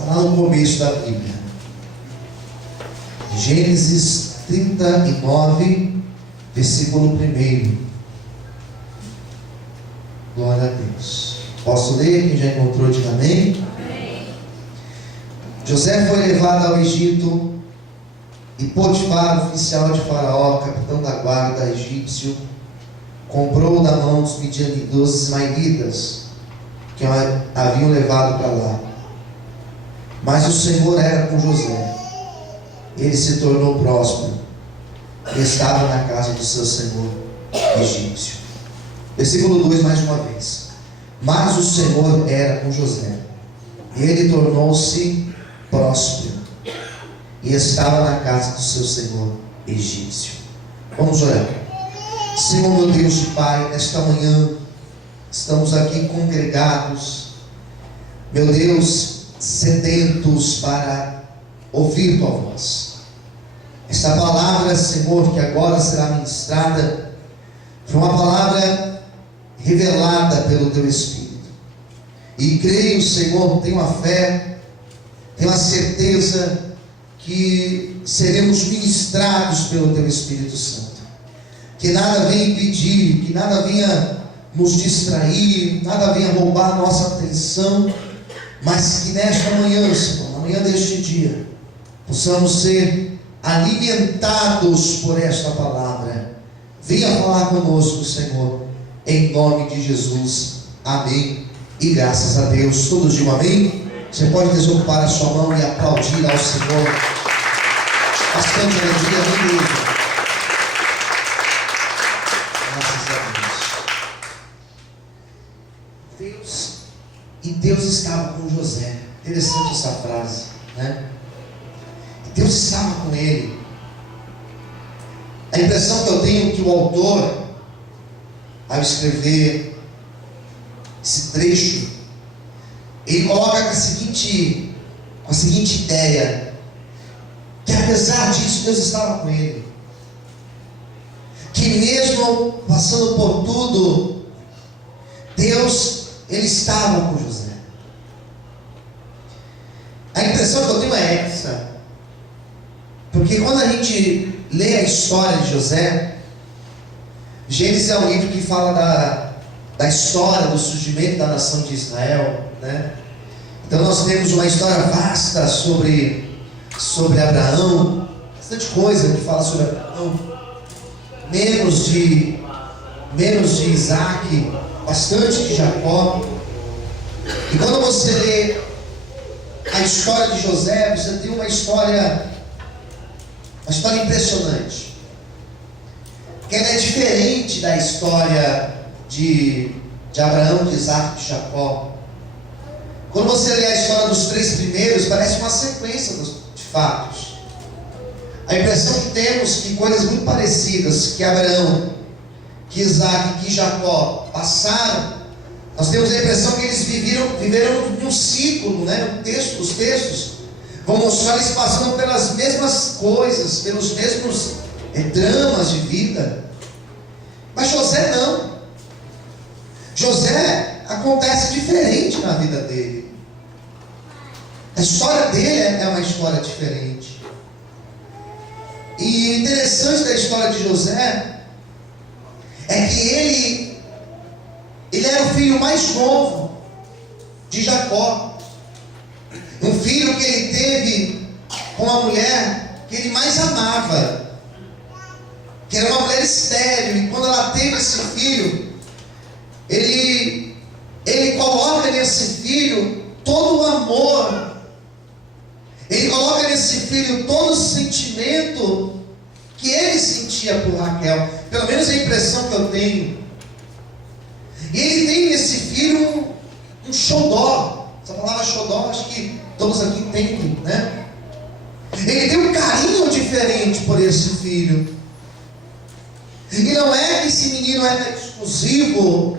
Está lá no começo da Bíblia. Gênesis 39, versículo 1. Glória a Deus. Posso ler? Quem já encontrou, diga amém. Amém. José foi levado ao Egito e Potifar, oficial de Faraó, capitão da guarda egípcio, comprou da mão dos ismaelitas que o haviam levado para lá. Mas o Senhor era com José. Ele se tornou próspero e estava na casa do seu senhor egípcio. Versículo 2 mais uma vez. Mas o Senhor era com José. Ele tornou-se próspero e estava na casa do seu senhor egípcio. Vamos orar. Senhor, meu Deus e Pai, nesta manhã estamos aqui congregados, meu Deus, sedentos para ouvir tua voz. Esta palavra, Senhor, que agora será ministrada, foi uma palavra revelada pelo teu Espírito. E creio, Senhor, tenho a fé, tenho a certeza que seremos ministrados pelo teu Espírito Santo. Que nada venha impedir, que nada venha nos distrair, nada venha roubar a nossa atenção, mas que nesta manhã, Senhor, na manhã deste dia, possamos ser alimentados por esta palavra. Venha falar conosco, Senhor, em nome de Jesus. Amém. E graças a Deus. Todos digam amém. Você pode desocupar a sua mão e aplaudir ao Senhor. Bastante alegria, amém mesmo. Graças a Deus. Deus estava com José. Interessante essa frase, né? Deus estava com ele. A impressão que eu tenho é que o autor, ao escrever esse trecho, ele coloca com a seguinte ideia: que apesar disso, Deus estava com ele, que mesmo passando por tudo, Deus, ele estava com José. A impressão que eu tenho é essa, porque quando a gente lê a história de José, Gênesis é um livro que fala da história do surgimento da nação de Israel, né? Então nós temos uma história vasta sobre Abraão, bastante coisa que fala sobre Abraão, menos de Isaac, bastante de Jacó. E quando você lê a história de José, você tem uma história impressionante, que ela é diferente da história de Abraão, de Isaac, de Jacó. Quando você lê a história dos três primeiros, parece uma sequência de fatos. A impressão que temos que coisas muito parecidas que Abraão, que Isaac, que Jacó passaram, nós temos a impressão que eles viveram num ciclo, né? Os textos vão mostrar eles passando pelas mesmas coisas, pelos mesmos dramas de vida. Mas José não. José acontece diferente na vida dele. A história dele é uma história diferente. E interessante da história de José é que ele era o filho mais novo de Jacó. Um filho que ele teve com a mulher que ele mais amava, que era uma mulher estéril. E quando ela teve esse filho, ele coloca nesse filho todo o amor, ele coloca nesse filho todo o sentimento que ele sentia por Raquel. Pelo menos a impressão que eu tenho. E ele tem nesse filho um xodó. Essa palavra xodó, acho que todos aqui entendem, né? Ele tem um carinho diferente por esse filho. E não é que esse menino era exclusivo,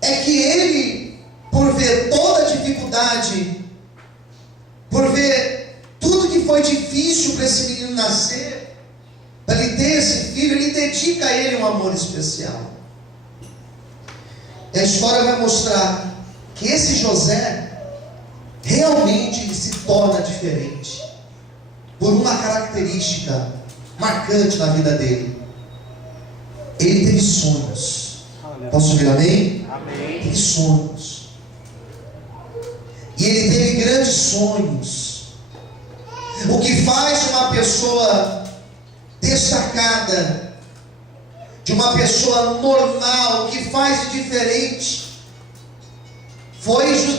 é que ele, por ver toda a dificuldade, por ver tudo que foi difícil para esse menino nascer, para ele ter esse filho, ele dedica a ele um amor especial. E a história vai mostrar que esse José realmente repente ele se torna diferente por uma característica marcante na vida dele. Ele teve sonhos. Posso ouvir amém? Amém. Teve sonhos. E ele teve grandes sonhos. O que faz de uma pessoa destacada, de uma pessoa normal, o que faz de diferente,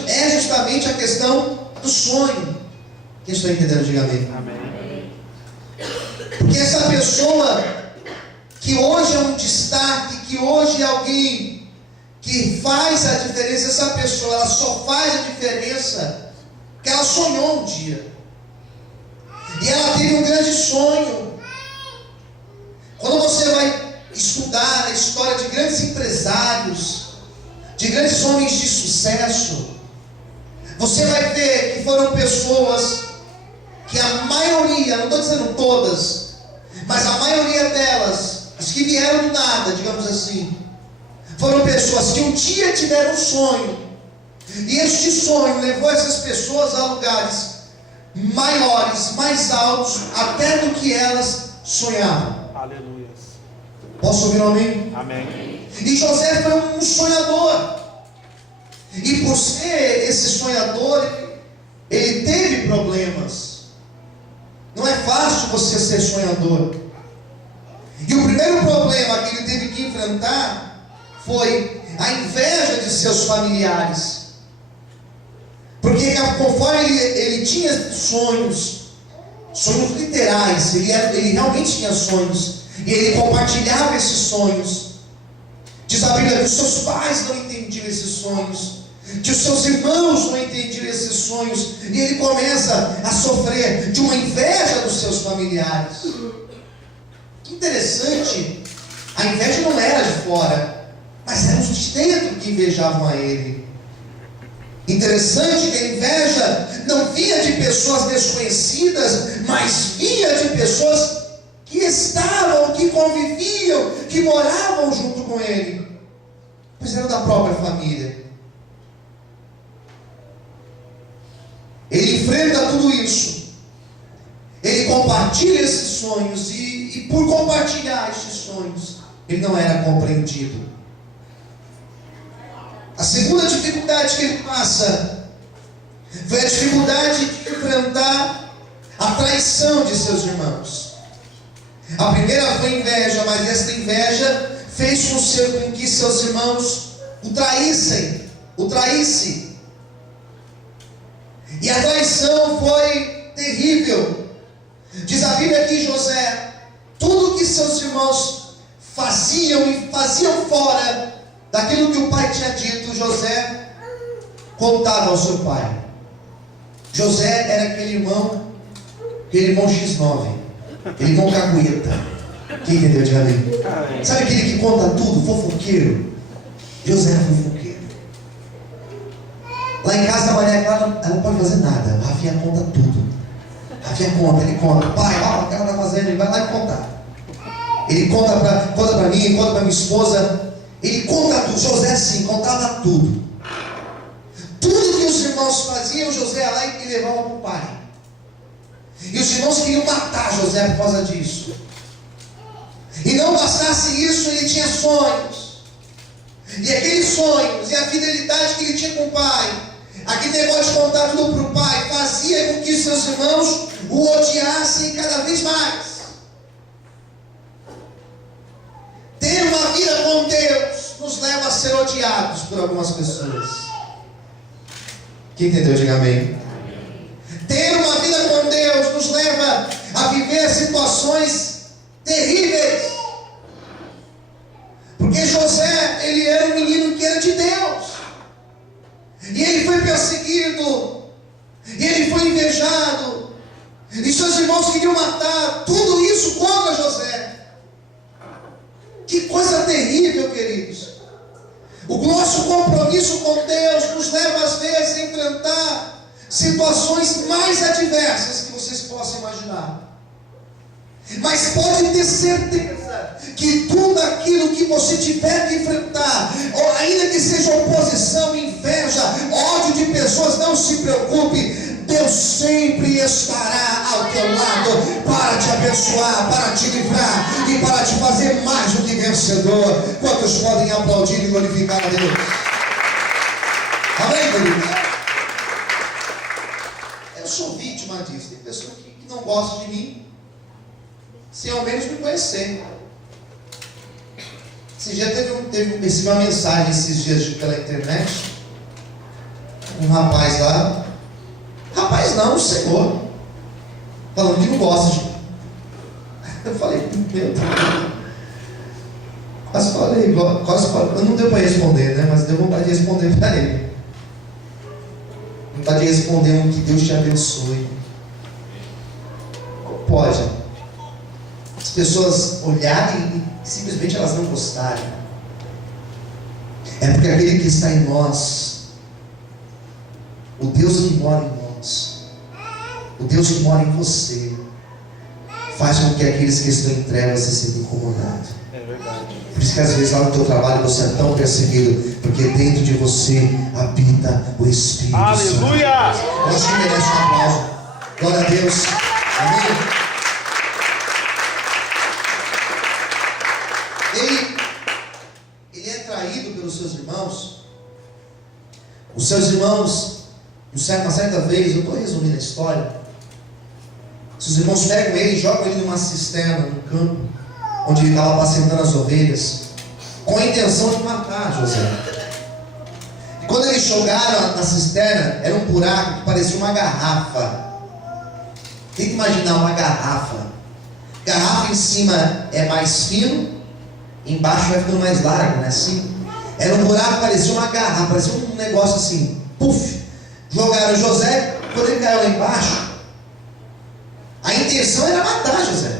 é justamente a questão do sonho. Quem está entendendo, diga amém. Amém. Porque essa pessoa que hoje é um destaque, que hoje é alguém que faz a diferença, essa pessoa ela só faz a diferença porque ela sonhou um dia. E ela teve um grande sonho. Quando você vai estudar a história de grandes empresários, de grandes homens de sucesso, você vai ver que foram pessoas que a maioria, não estou dizendo todas, mas a maioria delas, as que vieram do nada, digamos assim, foram pessoas que um dia tiveram um sonho, e este sonho levou essas pessoas a lugares maiores, mais altos, até do que elas sonhavam. Aleluia. Posso ouvir um amém? Amém. E José foi um sonhador. E por ser esse sonhador, ele teve problemas. Não é fácil você ser sonhador. E o primeiro problema que ele teve que enfrentar foi a inveja de seus familiares. Porque conforme ele tinha sonhos literais, ele realmente tinha sonhos, e ele compartilhava esses sonhos. Diz a Bíblia que os seus pais não entendiam esses sonhos, que os seus irmãos não entendiam esses sonhos, e ele começa a sofrer de uma inveja dos seus familiares. Que interessante, a inveja não era de fora, mas eram os de dentro que invejavam a ele. Interessante que a inveja não vinha de pessoas desconhecidas, mas vinha de pessoas que estavam, que conviviam, que moravam junto com ele, pois eram da própria família. Ele enfrenta tudo isso, ele compartilha esses sonhos, e por compartilhar esses sonhos, ele não era compreendido. A segunda dificuldade que ele passa foi a dificuldade de enfrentar a traição de seus irmãos. A primeira foi inveja, mas esta inveja fez com que seus irmãos o traíssem. E a traição foi terrível. Diz a Bíblia que José, tudo que seus irmãos faziam e faziam fora daquilo que o pai tinha dito, José contava ao seu pai. José era aquele irmão X9, aquele irmão cagueta. Quem entendeu? Diga amém. Sabe aquele que conta tudo, fofoqueiro? José era fofoqueiro. Lá em casa a Maria Clara, ela não pode fazer nada, o Rafinha conta tudo. Rafinha conta, ele conta. Pai, ó, o que ela está fazendo, ele vai lá e contar. Ele conta para mim, conta para minha esposa. Ele conta tudo. José sim, contava tudo. Tudo que os irmãos faziam, José ia lá e levava para o pai. E os irmãos queriam matar José por causa disso. E não bastasse isso, ele tinha sonhos. E aqueles sonhos e a fidelidade que ele tinha com o pai, aquele negócio de contar tudo para o pai, fazia com que seus irmãos o odiassem cada vez mais. Ter uma vida com Deus nos leva a ser odiados por algumas pessoas. Quem entendeu? Diga amém. Ter uma vida com Deus nos leva a viver situações terríveis. Porque José, ele era um menino que era de Deus. E ele foi perseguido. E ele foi invejado. E seus irmãos queriam matar. Tudo isso contra José. Que coisa terrível, queridos. O nosso compromisso com Deus nos leva às vezes a enfrentar situações mais adversas que vocês possam imaginar. Mas pode ter certeza que tudo aquilo que você tiver que enfrentar, ou ainda que seja oposição, inveja, ódio de pessoas, não se preocupe. Deus estará ao teu lado para te abençoar, para te livrar e para te fazer mais do que vencedor. Quantos podem aplaudir e glorificar a Deus? Amém, querido? Eu sou vítima disso. Tem pessoas que não gostam de mim sem ao menos me conhecer. Esse dia recebi uma mensagem esses dias pela internet. Um rapaz lá, o Senhor, falando que não gosta de mim. Eu falei, meu Deus. Quase falei, não deu para responder, né? Mas deu vontade de responder para ele. Vontade de responder que Deus te abençoe. Como pode as pessoas olharem e simplesmente elas não gostarem? É porque aquele que está em nós, o Deus que mora em nós, o Deus que mora em você, faz com que aqueles que estão em trevas se sintam incomodados. É verdade. Por isso que às vezes lá no teu trabalho você é tão perseguido, porque dentro de você habita o Espírito Santo. Aleluia! Você merece um aplauso. Glória a Deus. Amém. Ele é traído pelos seus irmãos. Os seus irmãos, uma certa vez, eu estou resumindo a história. Seus irmãos pegam ele e jogam ele numa cisterna no campo, onde ele estava apacentando as ovelhas, com a intenção de matar José. E quando eles jogaram na cisterna, era um buraco que parecia uma garrafa. Tenta imaginar uma garrafa. Garrafa em cima é mais fino, embaixo vai ficando mais largo, né? Assim. Era um buraco que parecia uma garrafa, parecia um negócio assim, puf. Jogaram José, quando ele caiu lá embaixo, a intenção era matar José.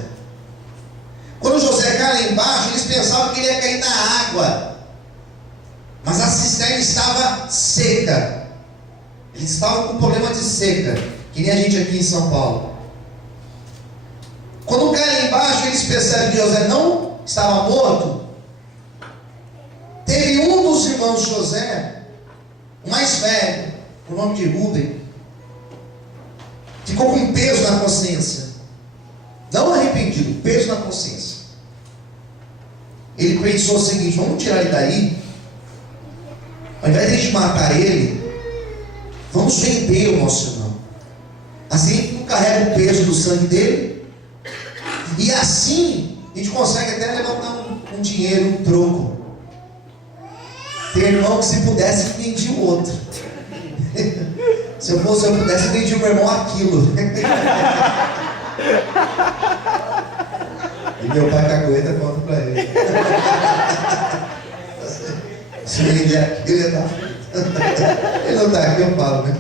Quando José caiu lá embaixo, eles pensavam que ele ia cair na água, mas a cisterna estava seca. Eles estavam com problema de seca, que nem a gente aqui em São Paulo. Quando cai lá embaixo, eles percebem que José não estava morto. Teve um dos irmãos de José, o mais velho, o nome de Rúben, ficou com um peso na consciência, não arrependido, peso na consciência. Ele pensou o seguinte: vamos tirar ele daí, ao invés de a gente matar ele, vamos vender o nosso irmão, assim a gente não carrega o peso do sangue dele, e assim a gente consegue até levantar um dinheiro, um troco. Tem irmão que se pudesse vendia o outro. Se eu pudesse, eu vendia o meu irmão aquilo. E meu pai cagueta conta pra ele. Se ele vender aquilo, ele tá. Ele não tá aqui, eu falo, né?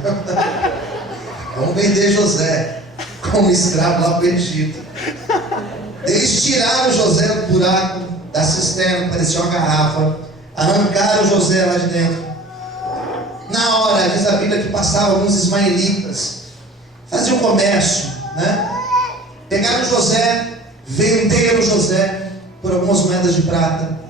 Vamos vender José como escravo lá pro Egito. Eles tiraram José do buraco da cisterna, que parecia uma garrafa. Arrancaram José lá de dentro. Na hora, diz a Bíblia que passavam alguns ismaelitas, faziam comércio, né? Pegaram José, venderam José por algumas moedas de prata.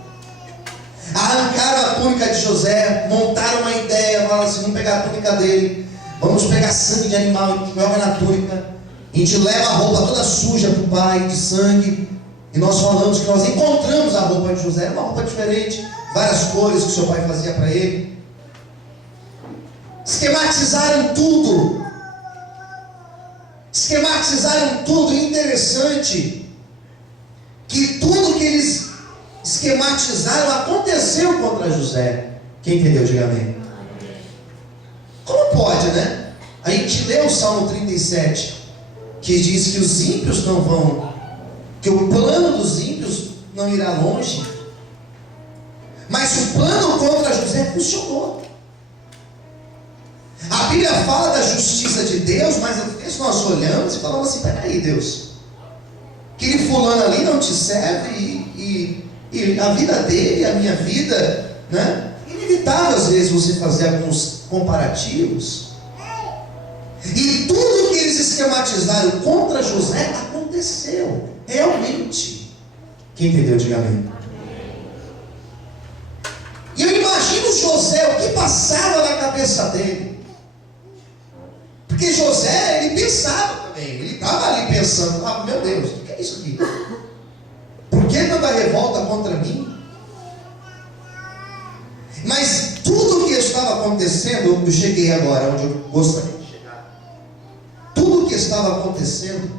Arrancaram a túnica de José, montaram uma ideia, falaram assim: vamos pegar a túnica dele, vamos pegar sangue de animal e joga na túnica. A gente leva a roupa toda suja para o pai, de sangue. E nós falamos que nós encontramos a roupa de José, uma roupa diferente, várias cores que o seu pai fazia para ele. Esquematizaram tudo. E interessante que tudo que eles esquematizaram aconteceu contra José. Quem entendeu, diga amém. Como pode, né? A gente lê o Salmo 37, que diz que os ímpios não vão, que o plano dos ímpios não irá longe, mas o plano contra José funcionou. A Bíblia fala da justiça de Deus, mas às vezes nós olhamos e falamos assim: peraí, Deus, aquele fulano ali não te serve, e a vida dele, a minha vida, né? Inevitável às vezes você fazer alguns comparativos. E tudo que eles esquematizaram contra José aconteceu, realmente. Quem entendeu, diga amém. E eu imagino José, o que passava na cabeça dele. Porque José, ele pensava também, ele estava ali pensando, meu Deus, o que é isso aqui? Por que tanta revolta contra mim? Mas tudo o que estava acontecendo, eu cheguei agora onde eu gostaria de chegar. Tudo o que estava acontecendo,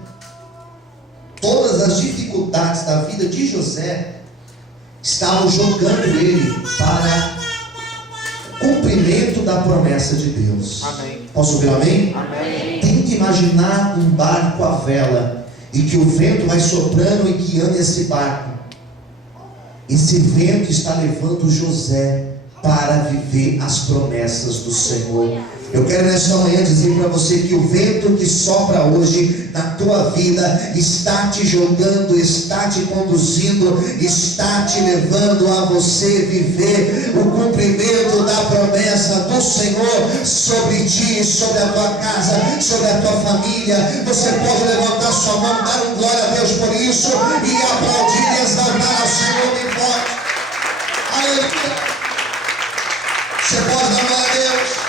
todas as dificuldades da vida de José, estavam jogando ele para o cumprimento da promessa de Deus. Amém. Posso ouvir um amém? Amém. Tente imaginar um barco à vela, e que o vento vai soprando e guiando esse barco. Esse vento está levando José para viver as promessas do Senhor. Eu quero nesta manhã dizer para você que o vento que sopra hoje na tua vida está te jogando, está te conduzindo, está te levando a você viver o cumprimento da promessa do Senhor sobre ti, sobre a tua casa, sobre a tua família. Você pode levantar sua mão, dar um glória a Deus por isso e aplaudir e exaltar ao Senhor bem forte. Aleluia. Você pode dar glória a Deus.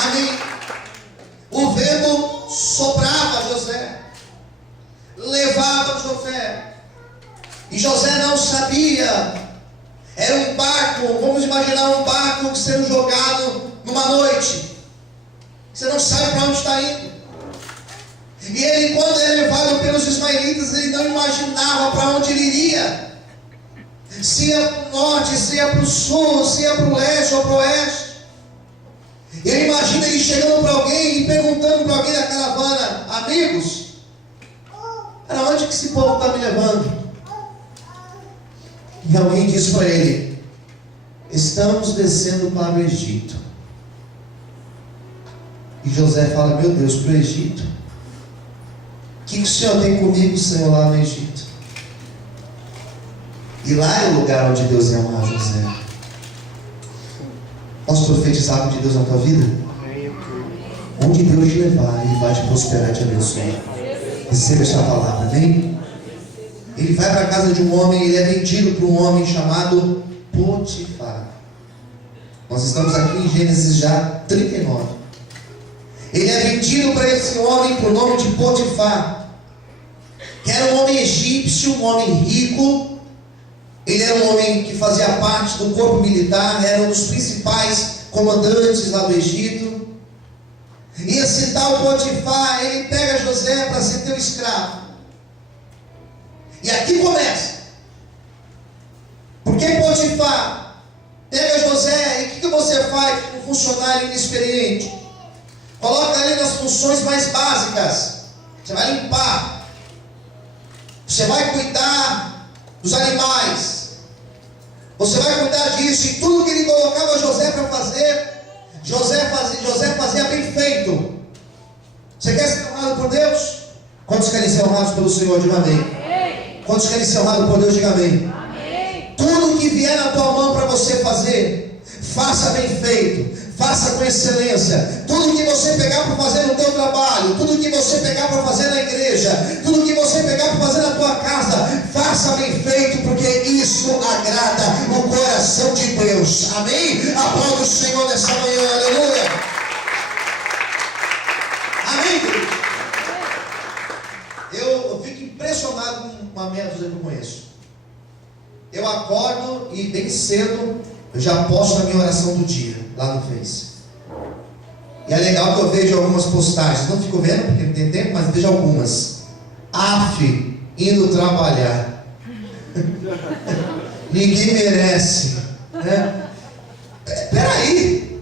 Amém. O vento soprava José, levava José, e José não sabia. Era um barco, vamos imaginar um barco sendo jogado numa noite. Você não sabe para onde está indo. E ele, quando é levado pelos ismaelitas, ele não imaginava para onde ele iria. Se ia para o norte, se ia para o sul, se ia para o leste ou para o oeste. Ele imagina ele chegando para alguém e perguntando para alguém da caravana: amigos, para onde que esse povo está me levando? E alguém diz para ele: estamos descendo para o Egito. E José fala: meu Deus, para o Egito? O que o Senhor tem comigo, Senhor, lá no Egito? E lá é o lugar onde Deus ia amar José. Posso profetizar algo de Deus na tua vida? Onde Deus te levar, Ele vai te prosperar e te abençoar. Receba esta palavra, amém? Ele vai para a casa de um homem, ele é vendido para um homem chamado Potifar. Nós estamos aqui em Gênesis já 39. Ele é vendido para esse homem por nome de Potifar, que era um homem egípcio, um homem rico. Ele era um homem que fazia parte do corpo militar, era um dos principais comandantes lá do Egito. E esse tal Potifar, ele pega José para ser teu escravo. E aqui começa. Porque Potifar pega José, e o que você faz com um funcionário inexperiente? Coloca ele nas funções mais básicas. Você vai limpar, você vai cuidar dos animais, você vai cuidar disso. E tudo que ele colocava José para fazer, José fazia bem feito. Você quer ser honrado por Deus? Quantos querem ser honrados pelo Senhor? Diga amém. Amém. Quantos querem ser honrados por Deus? Diga amém. Amém. Tudo que vier na tua mão para você fazer, faça bem feito, faça com excelência. Tudo que você pegar para fazer no teu trabalho, tudo que você pegar para fazer na igreja, tudo que você pegar para fazer na tua casa, faça bem feito, porque isso agrada o coração de Deus. Amém? Aplauda o Senhor nessa manhã, aleluia. Amém, querido? Eu fico impressionado com uma meia dúzia que eu conheço. Eu acordo e bem cedo eu já posto a minha oração do dia lá no Face. E é legal que eu vejo algumas postagens. Não fico vendo porque não tem tempo, mas vejo algumas. Indo trabalhar. Ninguém merece, né? Peraí.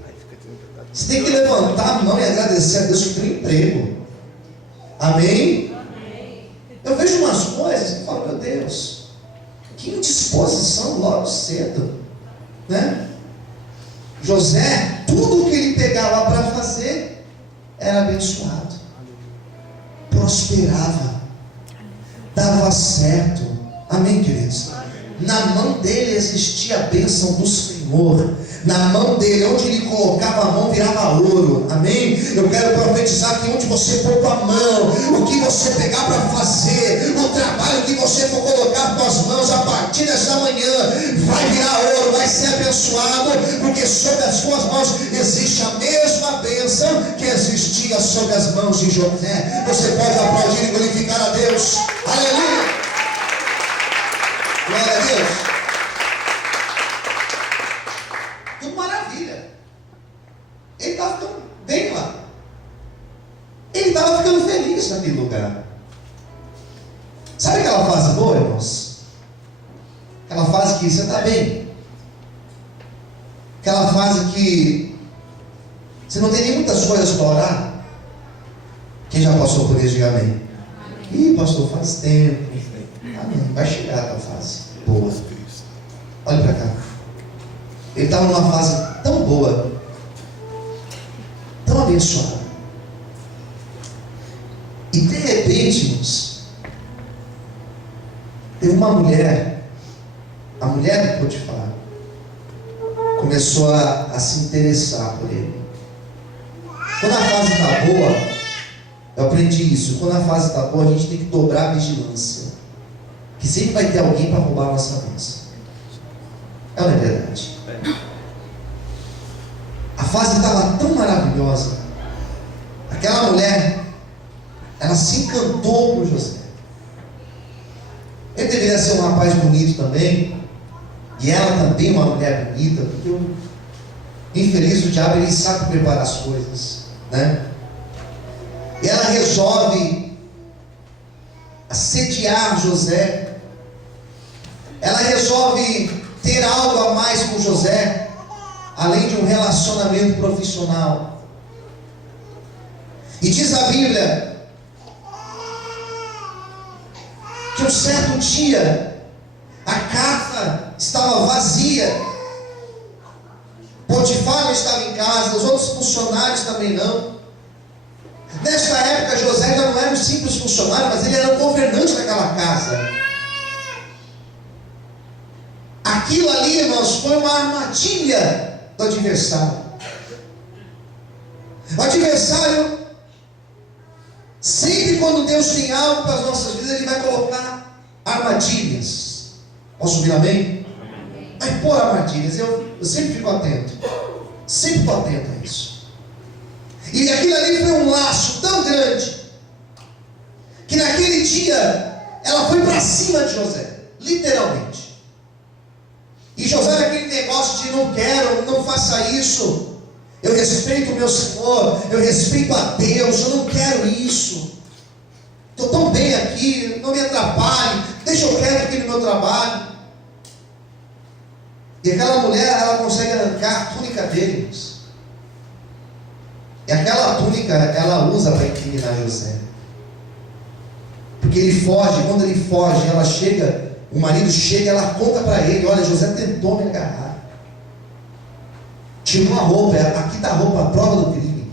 Você tem que levantar a mão e agradecer a Deus que tem emprego. Amém? Eu vejo umas coisas e falo: meu Deus, que indisposição logo cedo, né? José, tudo que ele pegava para fazer era abençoado, prosperava, dava certo. Amém, queridos? Na mão dele existia a bênção do Senhor. Na mão dele, onde ele colocava a mão, virava ouro. Amém? Eu quero profetizar que onde você pôr a mão, o que você pegar para fazer, o trabalho que você for colocar com as mãos a partir desta manhã vai virar ouro, vai ser abençoado, porque sobre as suas mãos existe a mesma bênção que existia sobre as mãos de José. Você pode aplaudir e glorificar a Deus. Aleluia! Glória a Deus. Tudo maravilha. Ele estava ficando bem lá. Ele estava ficando feliz naquele lugar. Sabe aquela fase boa, irmãos? Aquela fase que você está bem. Aquela fase que você não tem nem muitas coisas para orar. Quem já passou por isso, diga amém. Ih, pastor, faz tempo. Amém. Vai chegar a tua fase boa. Olha para cá. Ele estava numa fase tão boa, tão abençoada. E de repente, irmãos, teve uma mulher, a mulher de Potifar, começou a se interessar por ele. Quando a fase está boa, eu aprendi isso, quando a fase está boa, a gente tem que dobrar a vigilância, que sempre vai ter alguém para roubar a nossa bênção. É ou não é verdade? A fase estava tão maravilhosa, aquela mulher, ela se encantou por José. Ele deveria ser um rapaz bonito também, e ela também uma mulher bonita, porque o infeliz do diabo, ele sabe preparar as coisas, né? E ela resolve assediar José, ela resolve ter algo a mais com José, além de um relacionamento profissional. E diz a Bíblia que um certo dia a casa estava vazia, Potifar não estava em casa, os outros funcionários também não. Nesta época José já não era um simples funcionário, mas ele era o governante daquela casa. Aquilo ali, irmãos, foi uma armadilha do adversário. O adversário, sempre quando Deus tem algo para as nossas vidas, Ele vai colocar armadilhas. Posso ouvir amém? Vai pôr armadilhas. Eu sempre fico atento. Sempre estou atento a isso. E aquilo ali foi um laço tão grande, que naquele dia, ela foi para cima de José. Literalmente. E José era aquele negócio de não quero, não faça isso. Eu respeito o meu Senhor, eu respeito a Deus, eu não quero isso. Estou tão bem aqui, não me atrapalhe, deixa eu quieto aqui no meu trabalho. E aquela mulher, ela consegue arrancar a túnica dele, irmãos. E aquela túnica, ela usa para incriminar José. Porque ele foge, quando ele foge, ela chega, o marido chega, ela conta para ele, olha, José tentou me agarrar. Tirou a roupa, aqui está a roupa, a prova do crime.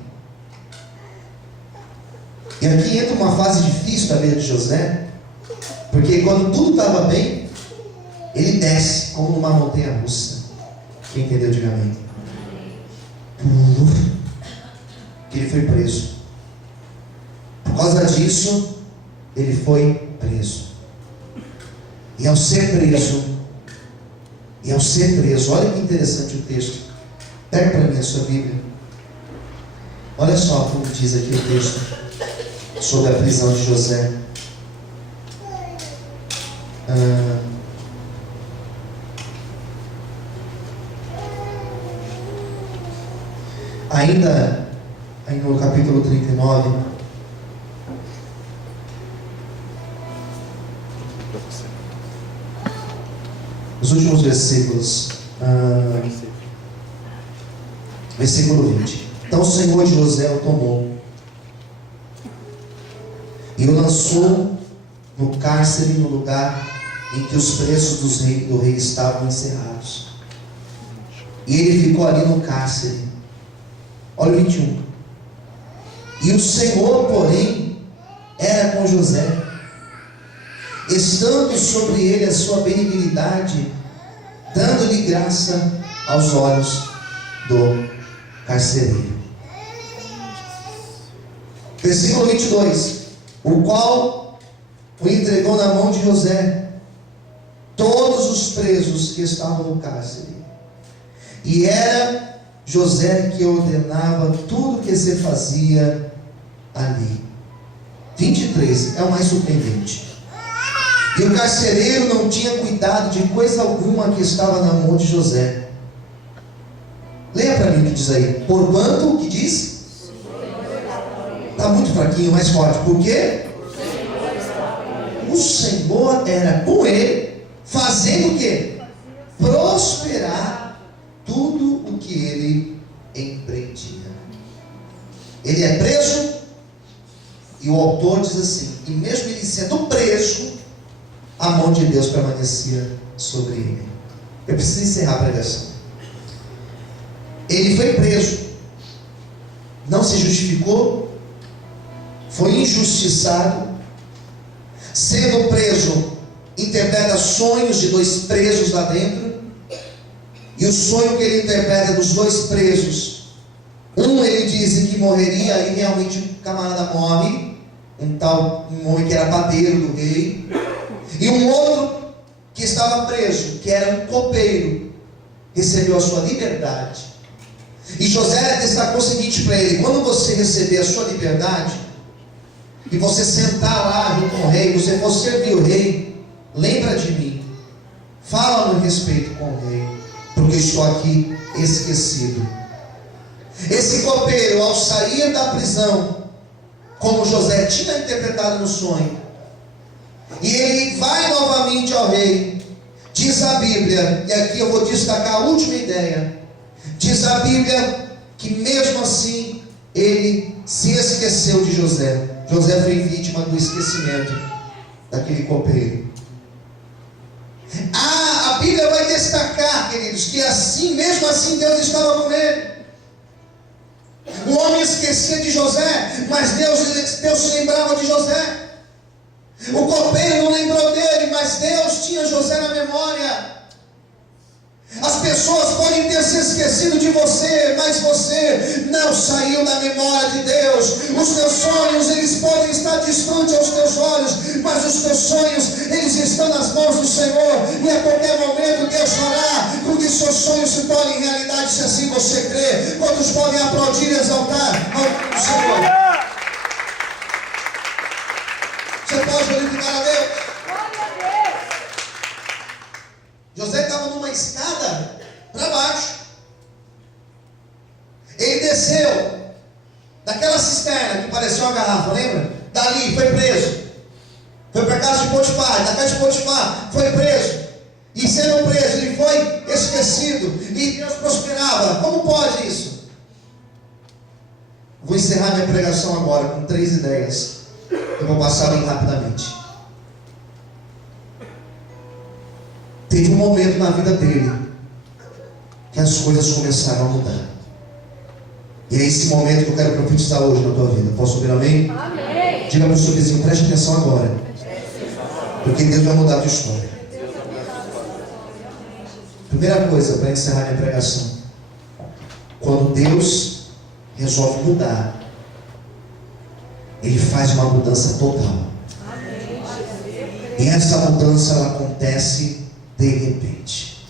E aqui entra uma fase difícil da vida de José, porque quando tudo estava bem, ele desce como numa montanha russa. Quem entendeu, diga amém. Que ele foi preso. Por causa disso, ele foi preso. E ao ser preso, olha que interessante o texto. Pega para mim a sua Bíblia. Olha só como diz aqui o texto sobre a prisão de José. Ainda no capítulo 39, os últimos versículos, versículo 20. Então o Senhor de José o tomou e o lançou no cárcere, no lugar em que os presos do rei estavam encerrados. E ele ficou ali no cárcere. Olha o 21. E o Senhor, porém, era com José, estando sobre ele a sua benignidade, dando-lhe graça aos olhos do carcereiro. Versículo 22. O qual o entregou na mão de José todos os presos que estavam no cárcere. E era José que ordenava tudo que se fazia ali. 23 é o mais surpreendente. E o carcereiro não tinha cuidado de coisa alguma que estava na mão de José. Leia para mim o que diz aí. Porquanto, o que diz? Está muito fraquinho, mais forte. Por quê? O Senhor era com ele, fazendo o quê? Prosperar tudo o que ele empreendia. Ele é preso, e o autor diz assim: e mesmo ele sendo preso, a mão de Deus permanecia sobre ele. Eu preciso encerrar a pregação. Ele foi preso, não se justificou, foi injustiçado. Sendo preso, interpreta sonhos de dois presos lá dentro. E o sonho que ele interpreta dos dois presos, ele diz que morreria, e realmente o camarada morre, um homem que era padeiro do rei. E um outro que estava preso, que era um copeiro, recebeu a sua liberdade. E José destacou o seguinte para ele: quando você receber a sua liberdade, e você sentar lá junto com o rei, você for servir o rei, lembra de mim, fala a meu respeito com o rei, porque estou aqui esquecido. Esse copeiro, ao sair da prisão, como José tinha interpretado no sonho, e ele vai novamente ao rei, diz a Bíblia, e aqui eu vou destacar a última ideia, diz a Bíblia que mesmo assim ele se esqueceu de José. José foi vítima do esquecimento daquele copeiro. A Bíblia vai destacar, queridos, que assim, mesmo assim, Deus estava com ele. O homem esquecia de José, mas Deus se lembrava de José. O copeiro não lembrou dele, mas Deus tinha José na memória. As pessoas podem ter se esquecido de você, mas você não saiu da memória de Deus. Os teus sonhos, eles podem estar distantes aos teus olhos, mas os teus sonhos, eles estão nas mãos do Senhor. E a qualquer momento Deus fará com que seus sonhos se tornem realidade, se assim você crê. Quantos podem aplaudir e exaltar ao Senhor? Você pode glorificar a Deus? José estava numa escada para baixo. Ele desceu daquela cisterna que parecia uma garrafa, lembra? Dali foi preso. Foi para a casa de Potifar. Da casa de Potifar foi preso. E sendo preso, ele foi esquecido. E Deus prosperava. Como pode isso? Vou encerrar minha pregação agora com 3 ideias. Eu vou passar bem rapidamente. Teve um momento na vida dele que as coisas começaram a mudar. E é esse momento que eu quero profetizar hoje na tua vida. Posso ouvir amém? Amém. Diga para o seu vizinho, preste atenção agora, porque Deus vai mudar a tua história. Primeira coisa para encerrar minha pregação: quando Deus resolve mudar, Ele faz uma mudança total. E essa mudança ela acontece de repente.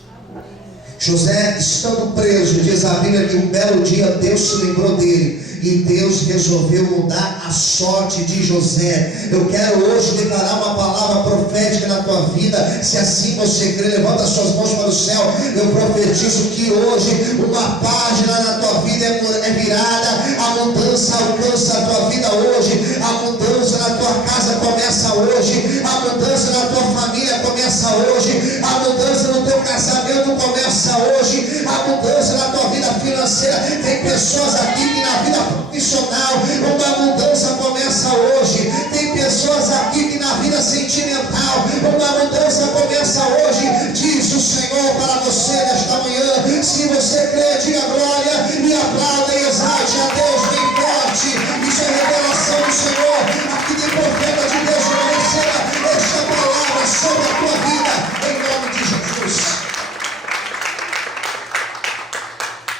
José, estando preso, diz a Bíblia que um belo dia Deus se lembrou dele e Deus resolveu mudar a sorte de José. Eu quero hoje declarar uma palavra profética na tua vida. Se assim você crê, levanta suas mãos para o céu. Eu profetizo que hoje uma página na tua vida é virada. A mudança alcança a tua vida hoje. A mudança na tua casa começa hoje. A mudança na tua família começa hoje. A mudança no teu casamento começa hoje. A mudança na tua vida financeira. Tem pessoas aqui que na vida profissional uma mudança começa hoje. Tem pessoas aqui que na vida sentimental uma mudança começa hoje. Diz o Senhor para você nesta manhã. Se você crê, diga glória e aplauda e exalte a Deus bem forte. Isso é revelação do Senhor. Aqui tem profeta de Deus que vai receba esta palavra sobre a tua vida em nome de Jesus.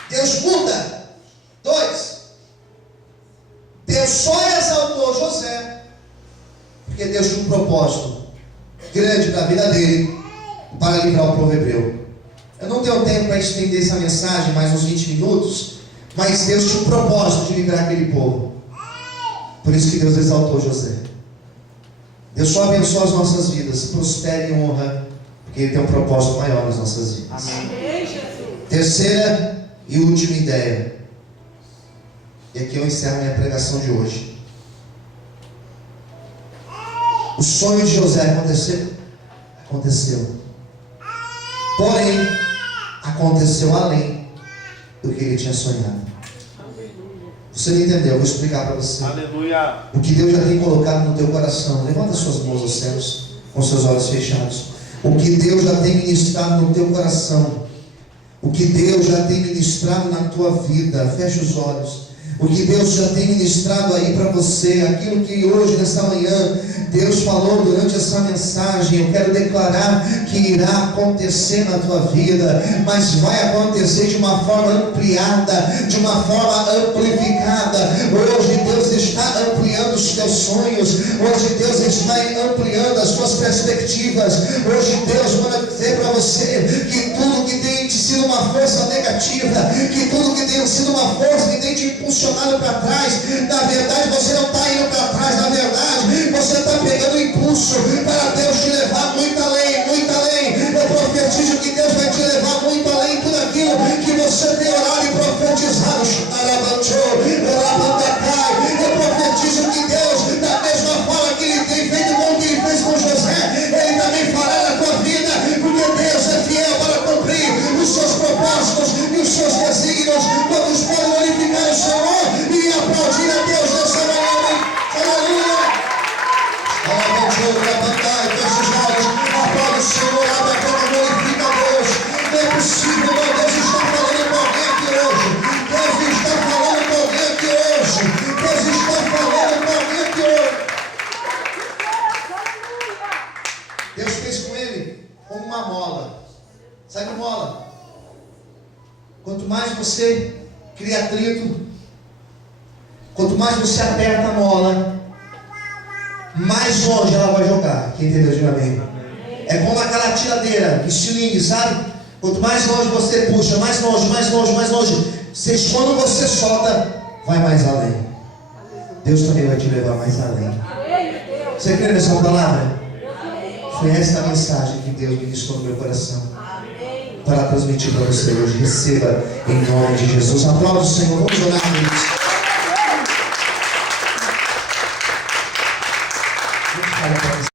Deus muda. 2. Deus só exaltou José porque Porque Deus tinha um propósito grande para a vida dele, para livrar o povo hebreu. Eu não tenho tempo para estender essa mensagem, mais uns 20 minutos, mas Deus tinha um propósito de livrar aquele povo. Por isso que Deus exaltou José. Deus só abençoa as nossas vidas, prospera e honra, porque Ele tem um propósito maior nas nossas vidas. Amém, Jesus. Terceira e última ideia, e aqui eu encerro minha pregação de hoje. O sonho de José aconteceu. Porém, aconteceu além do que ele tinha sonhado. Você não entendeu? Eu vou explicar para você. Aleluia. O que Deus já tem colocado no teu coração. Levanta suas mãos aos céus, com seus olhos fechados. O que Deus já tem ministrado no teu coração. O que Deus já tem ministrado na tua vida. Fecha os olhos. O que Deus já tem ministrado aí para você. Aquilo que hoje, nessa manhã, Deus falou durante essa mensagem. Eu quero declarar que irá acontecer na tua vida. Mas vai acontecer de uma forma ampliada, de uma forma amplificada. Hoje Deus está ampliando os teus sonhos. Hoje Deus está ampliando as tuas perspectivas. Hoje Deus manda dizer para você que tudo que tem sido uma força negativa, que tudo que tem sido uma força que tem te impulsionado para trás, na verdade você não está indo para trás, na verdade você está pegando impulso para Deus te levar muito além, muito além. Eu profetizo que Deus vai te levar muito além tudo aquilo que você tem orado e profetizado. Eu profetizo que Deus, da mesma forma que Ele tem feito com o que Ele fez com José, Ele também fará na tua vida, porque Deus é fiel para cumprir os seus propósitos e os seus desígnios. Todos podem glorificar o Senhor e aplaudir a Deus nessa manhã. Aleluia! Fecha os olhos, aplaude o Senhor, abre a boca, glorifica a Deus. Não é possível, não. Deus está falando com alguém aqui hoje. Deus está falando com alguém aqui hoje. Deus está falando com alguém aqui hoje. Deus fez com ele como uma mola. Sabe mola? Quanto mais você cria atrito, quanto mais você aperta a mola, mais longe ela vai jogar. Quem entendeu? Diga amém. É como aquela tiradeira, estilingue, sabe? Quanto mais longe você puxa, mais longe, mais longe, mais longe. Quando você solta, vai mais além. Deus também vai te levar mais além. Você crê nessa palavra? Foi esta a mensagem que Deus ministrou no meu coração para transmitir para você hoje. Receba em nome de Jesus. Aplauda o Senhor. Vamos orar.